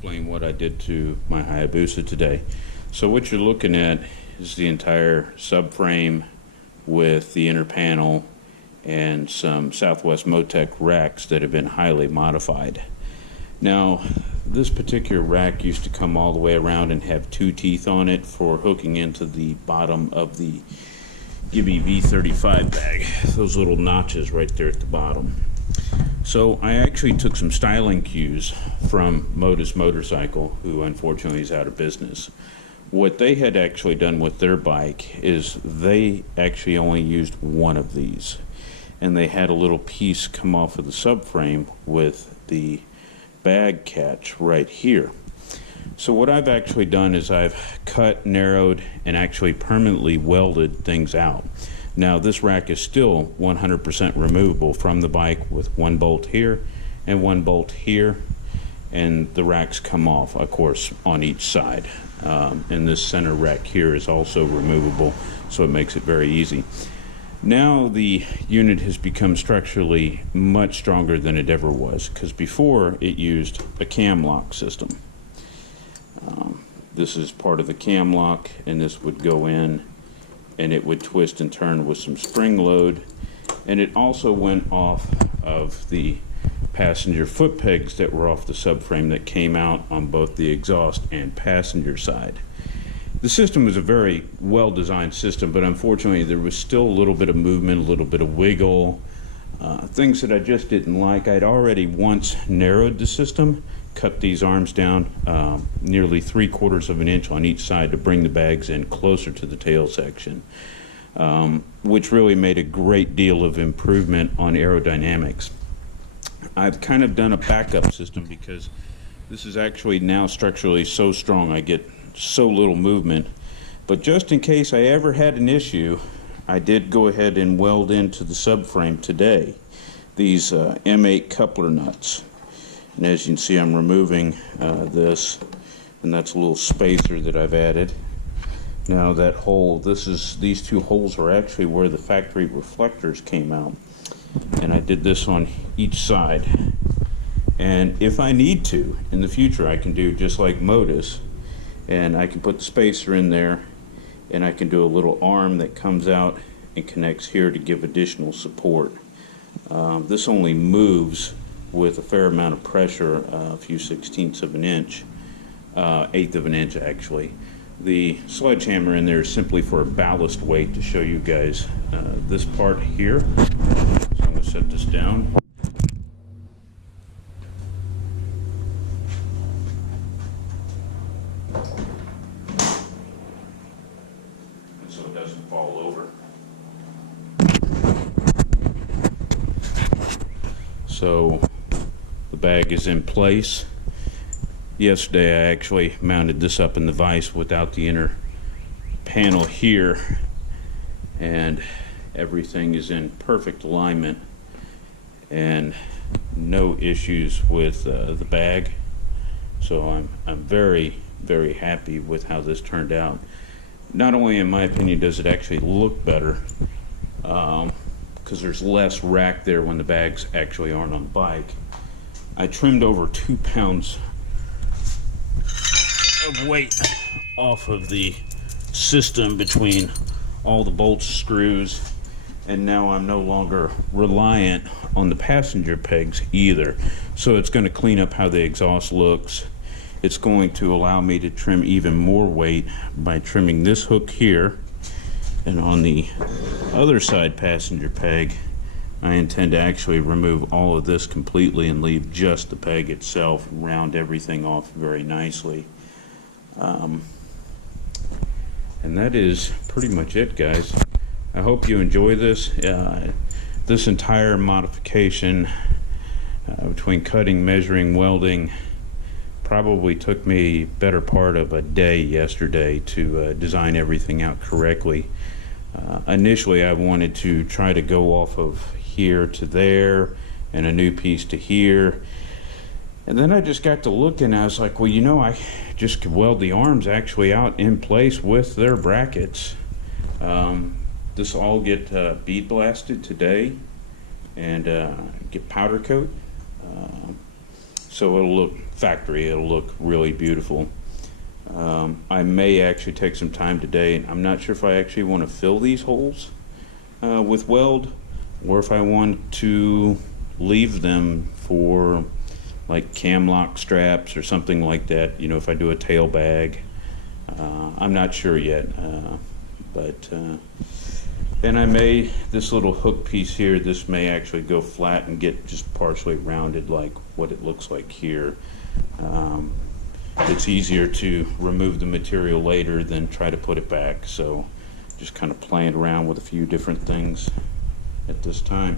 explain what I did to my Hayabusa today. So what you're looking at is the entire subframe with the inner panel and some Southwest Motec racks that have been highly modified. Now, this particular rack used to come all the way around and have two teeth on it for hooking into the bottom of the Gibby V35 bag. Those little notches right there at the bottom. So I actually took some styling cues from Modus Motorcycle, who unfortunately is out of business. What they had actually done with their bike is they actually only used one of these, and they had a little piece come off of the subframe with the bag catch right here. So what I've actually done is I've cut, narrowed, and actually permanently welded things out. Now this rack is still 100% removable from the bike with one bolt here and one bolt here, and the racks come off, of course, on each side. And this center rack here is also removable, so it makes it very easy. Now the unit has become structurally much stronger than it ever was, because before it used a cam lock system. This is part of the cam lock, and this would go in and it would twist and turn with some spring load, and it also went off of the passenger foot pegs that were off the subframe that came out on both the exhaust and passenger side. The system was a very well designed system, but unfortunately there was still a little bit of movement, a little bit of wiggle, things that I just didn't like. I'd already once narrowed the system, cut these arms down nearly 3/4 of an inch on each side to bring the bags in closer to the tail section, which really made a great deal of improvement on aerodynamics. I've kind of done a backup system because this is actually now structurally so strong I get so little movement, but just in case I ever had an issue, I did go ahead and weld into the subframe today these M8 coupler nuts. And as you can see, I'm removing this, and that's a little spacer that I've added. Now that hole, these two holes are actually where the factory reflectors came out, and I did this on each side. And if I need to in the future, I can do just like Modus, and I can put the spacer in there, and I can do a little arm that comes out and connects here to give additional support. This only moves with a fair amount of pressure, a few 1/16ths of an inch, 1/8 of an inch actually. The sledgehammer in there is simply for a ballast weight to show you guys this part here. So I'm going to set this down. So it doesn't fall over. So the bag is in place. Yesterday I actually mounted this up in the vise without the inner panel here, and everything is in perfect alignment and no issues with the bag. So I'm very, very happy with how this turned out. Not only in my opinion does it actually look better, because there's less rack there when the bags actually aren't on the bike. I trimmed over 2 pounds of weight off of the system between all the bolts, screws, and now I'm no longer reliant on the passenger pegs either. So it's going to clean up how the exhaust looks. It's going to allow me to trim even more weight by trimming this hook here, and on the other side passenger peg I intend to actually remove all of this completely and leave just the peg itself, round everything off very nicely. And that is pretty much it, guys. I hope you enjoy this. This entire modification between cutting, measuring, welding probably took me better part of a day yesterday to design everything out correctly. Initially I wanted to try to go off of here to there and a new piece to here, and then I just got to looking and I was like, well, you know, I just could weld the arms actually out in place with their brackets. This will all get bead blasted today and get powder coat, so it'll look factory, it'll look really beautiful. I may actually take some time today. I'm not sure if I actually want to fill these holes with weld, or if I want to leave them for like cam lock straps or something like that, you know, if I do a tail bag. I'm not sure yet, and I may, this little hook piece here, this may actually go flat and get just partially rounded like what it looks like here. It's easier to remove the material later than try to put it back, so just kind of playing around with a few different things at this time.